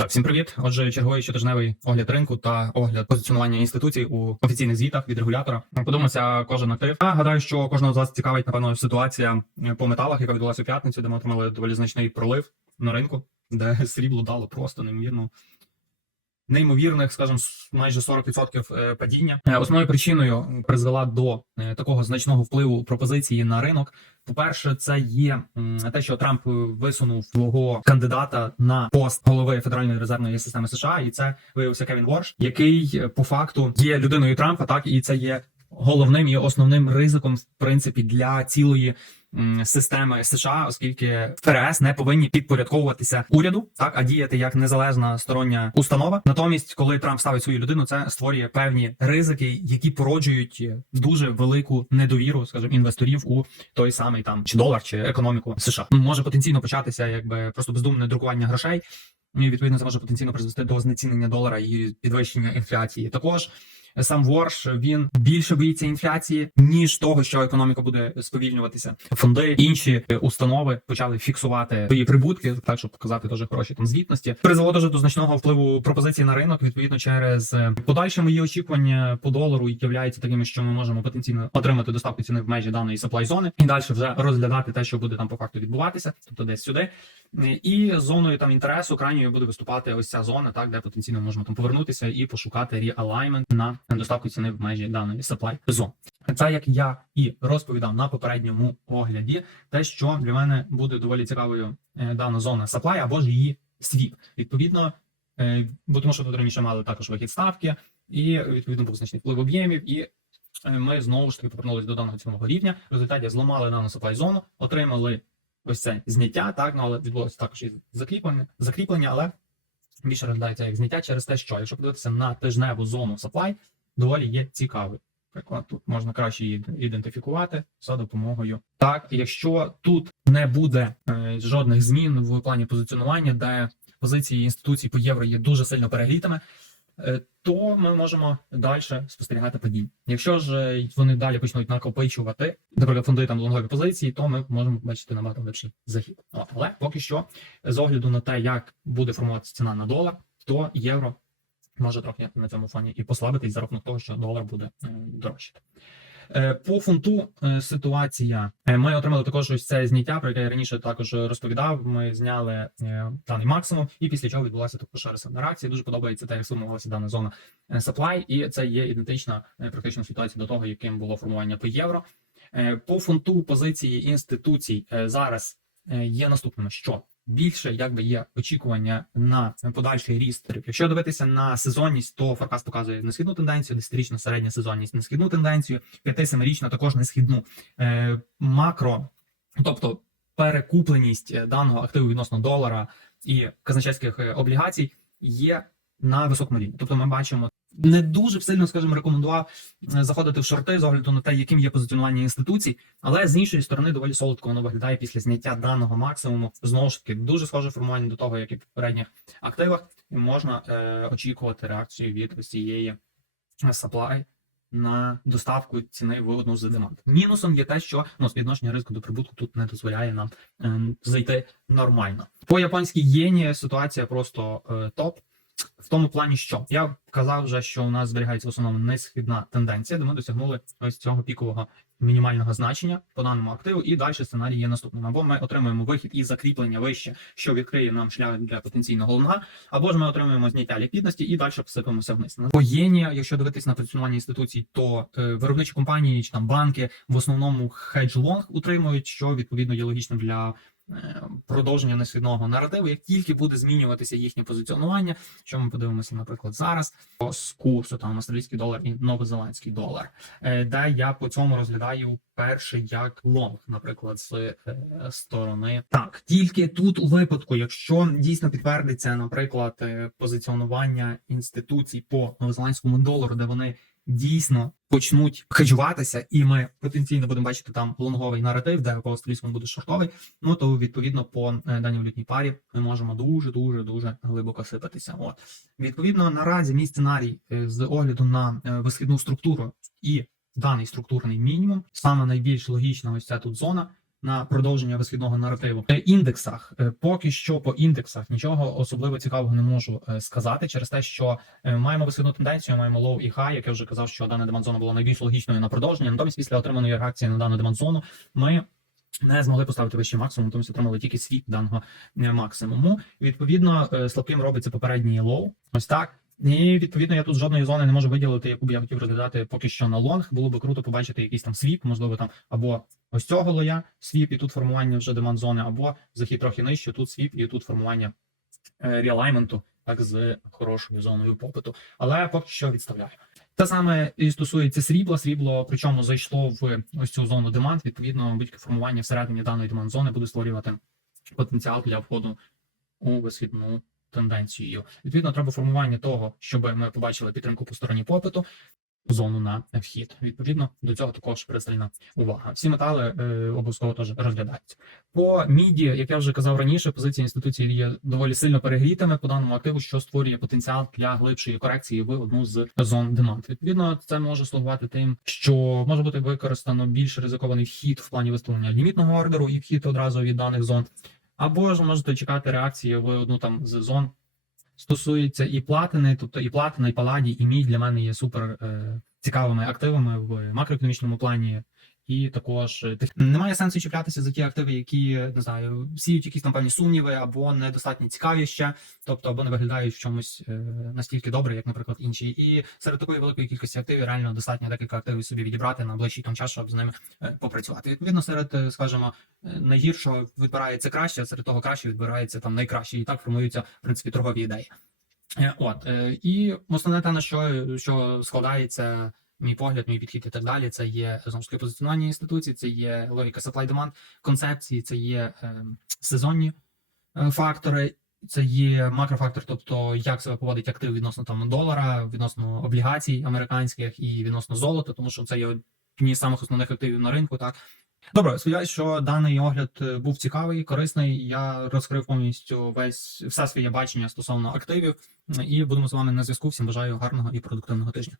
Так, всім привіт. Отже, черговий щотижневий огляд ринку та огляд позиціонування інституцій у офіційних звітах від регулятора. Подумався кожен актив. Я гадаю, що кожного з вас цікавить напевно ситуація по металах, яка відбулася у п'ятницю, де ми отримали доволі значний пролив на ринку, де срібло дало просто неймовірно. Неймовірних, скажімо, майже 40% е, падіння. Е, Основною причиною призвела до е, такого значного впливу пропозиції на ринок. По-перше, це є те, що Трамп висунув свого кандидата на пост голови Федеральної резервної системи США, і це виявився Кевін Ворш, який по факту є людиною Трампа, так і це є головним і основним ризиком, в принципі, для цілої системи США, оскільки ФРС не повинні підпорядковуватися уряду, так а діяти як незалежна стороння установа. Натомість, коли Трамп ставить свою людину, це створює певні ризики, які породжують дуже велику недовіру, скажімо, інвесторів у той самий там чи долар, чи економіку США. Може потенційно початися якби просто бездумне друкування грошей. І відповідно це може потенційно призвести до знецінення долара і підвищення інфляції. Також сам Ворш він більше боїться інфляції ніж того, що економіка буде сповільнюватися. Фонди інші установи почали фіксувати свої прибутки, так щоб показати дуже хороші там звітності. Призвело дуже до значного впливу пропозиції на ринок. Відповідно, через е, подальші мої очікування по долару являються такими, що ми можемо потенційно отримати доставку ціни в межі даної supply зони і далі вже розглядати те, що буде там по факту відбуватися, тобто десь сюди. І зоною там інтересу крайньою буде виступати ось ця зона, так де потенційно можемо там повернутися і пошукати реалаймент на доставку ціни в межі даної supply зон. Це як я і розповідав на попередньому огляді, те, що для мене буде доволі цікавою е, дана зона supply або ж її свіп. Відповідно, е, бо тому що тут раніше мали також вихід ставки, і відповідно був значний вплив об'ємів. І е, ми знову ж таки повернулися до даного цінового рівня. В результаті зламали дану supply зону, отримали ось це зняття, так, ну але відбулося також і закріплення, закріплення, але більше розглядається як зняття через те, що якщо подивитися на тижневу зону supply, доволі є цікавий. Приклад, тут можна краще її ідентифікувати за допомогою. Так, якщо тут не буде е, жодних змін в плані позиціонування, де позиції інституцій по євро є дуже сильно перегрітими, е, то ми можемо далі спостерігати падіння. Якщо ж е, вони далі почнуть накопичувати, наприклад, фонди там лонгові позиції, то ми можемо бачити набагато глибший захід. От, але поки що, з огляду на те, як буде формуватися ціна на долар, то євро може трохи на цьому фоні і послабитись за рахунок того, що долар буде е, дорожчати. Е, По фунту е, ситуація. Ми отримали також ось це зняття, про яке я раніше також розповідав. Ми зняли даний максимум, і після чого відбулася також агресивна реакція. Дуже подобається те, як сформувалася дана зона supply, і це є ідентична практично ситуація до того, яким було формування по євро. По фунту позиції інституцій зараз є наступним, що більше якби є очікування на подальший ріст. Якщо дивитися на сезонність, то форкаст показує несхідну тенденцію, десятирічна середня сезонність несхідну тенденцію, п'яти-семирічна також несхідну е, макро, тобто перекупленість е, даного активу відносно долара і казначейських е, облігацій є на високому рівні. Тобто, ми бачимо. Не дуже сильно, скажімо, рекомендував е, заходити в шорти з огляду на те, яким є позиціонування інституцій, але з іншої сторони доволі солодко воно виглядає після зняття даного максимуму. Знову ж таки, дуже схоже формування до того, як і в попередніх активах, і можна е, очікувати реакцію від ось цієї supply на доставку ціни в одну з деманд. Мінусом є те, що ну, співвідношення ризику до прибутку тут не дозволяє нам е, зайти нормально. По японській єні ситуація просто е, топ. В тому плані, що я казав вже, що у нас зберігається в основному несхідна тенденція, де ми досягнули ось цього пікового мінімального значення по даному активу, і далі сценарій є наступним. Або ми отримуємо вихід і закріплення вище, що відкриє нам шлях для потенційного лонга, або ж ми отримуємо зняття ліквідності і далі посипаємося вниз. По єні, якщо дивитись на позиціонування інституцій, то е, виробничі компанії чи там банки в основному хедж-лонг утримують, що відповідно є логічним для продовження несхідного наративу, як тільки буде змінюватися їхнє позиціонування, що ми подивимося, наприклад, зараз з курсу там австралійський долар і новозеландський долар, е, де я по цьому розглядаю перший як лонг, наприклад, з е, сторони. Так, тільки тут у випадку, якщо дійсно підтвердиться, наприклад, е, позиціонування інституцій по новозеландському долару, де вони дійсно почнуть хеджуватися, і ми потенційно будемо бачити там лонговий наратив, де по буде шортовий. Ну то відповідно по е, даній валютній парі ми можемо дуже дуже дуже глибоко сипатися. От відповідно наразі мій сценарій е, з огляду на е, висхідну структуру і даний структурний мінімум, саме найбільш логічна ось ця тут зона. На продовження висхідного наративу. Е, Індексах Е, поки що по індексах нічого особливо цікавого не можу е, сказати через те, що маємо висхідну тенденцію, маємо лоу і хай. Як я вже казав, що дана демонзона була найбільш логічною на продовження. Натомість, після отриманої реакції на дану демонзону, ми не змогли поставити вищий максимум, тому отримали тільки світ даного максимуму. Відповідно, слабким робиться попередній лоу. Ось так. І відповідно я тут жодної зони не можу виділити, яку б я хотів розглядати поки що на лонг. Було би круто побачити якийсь там свіп, можливо, там або ось цього лоя свіп, і тут формування вже демон зони, або захід трохи нижче, тут свіп, і тут формування е, реалайменту, так з хорошою зоною попиту. Але поки що відставляю. Те саме і стосується срібла. Срібло, причому зайшло в ось цю зону демант. Відповідно, будь-яке формування всередині даної демант зони буде створювати потенціал для входу у висхідну тенденцію. Відповідно, треба формування того, щоб ми побачили підтримку по стороні попиту, зону на вхід. Відповідно, до цього також пристальна увага. Всі метали е, обов'язково теж розглядаються. По міді, як я вже казав раніше, позиція інституції є доволі сильно перегрітими по даному активу, що створює потенціал для глибшої корекції в одну з зон демант. Відповідно, це може слугувати тим, що може бути використано більш ризикований вхід в плані виставлення лімітного ордеру і вхід одразу від даних зон. Або ж можете чекати реакції в одну там з зон. Стосується і платини, тобто і платина, і паладі, і мій для мене є супер е, цікавими активами в макроекономічному плані. І також е, немає сенсу чіплятися за ті активи, які не знаю, сіють якісь там певні сумніви, або недостатньо цікаві ще, тобто або не виглядають в чомусь е, настільки добре, як, наприклад, інші. І серед такої великої кількості активів реально достатньо декілька активів собі відібрати на ближчий там час, щоб з ними е, попрацювати. Відповідно, серед, скажімо, найгіршого відбирається краще, а серед того краще відбирається там найкраще, і так формуються в принципі торгові ідеї. От і основне те, на що, що складається мій погляд, мій підхід і так далі. Це є знову ж таки позиціонування інституцій, це є логіка supply demand концепції, це є е, сезонні фактори. Це є макрофактор, тобто як себе поводить актив відносно там долара, відносно облігацій американських і відносно золота, тому що це є одні з самих основних активів на ринку. Так добре, сподіваюся, що даний огляд е, був цікавий, корисний. Я розкрив повністю весь все своє бачення стосовно активів, і будемо з вами на зв'язку. Всім бажаю гарного і продуктивного тижня.